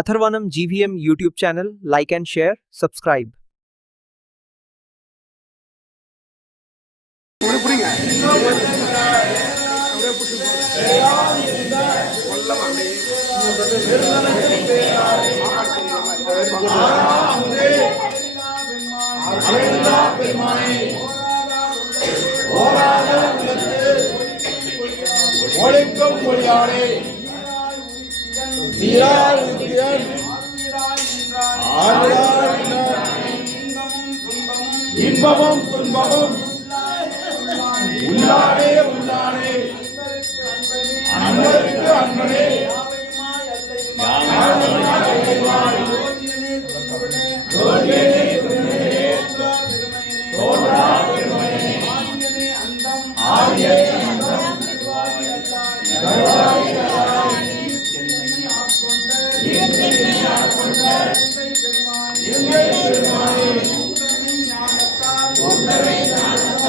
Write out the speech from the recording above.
अथर्वनम जीवीएम YouTube channel like and share subscribe இன்பமும் துன்பமும் உள்ளாரே உள்ளாரே அன்பருக்கு அன்பே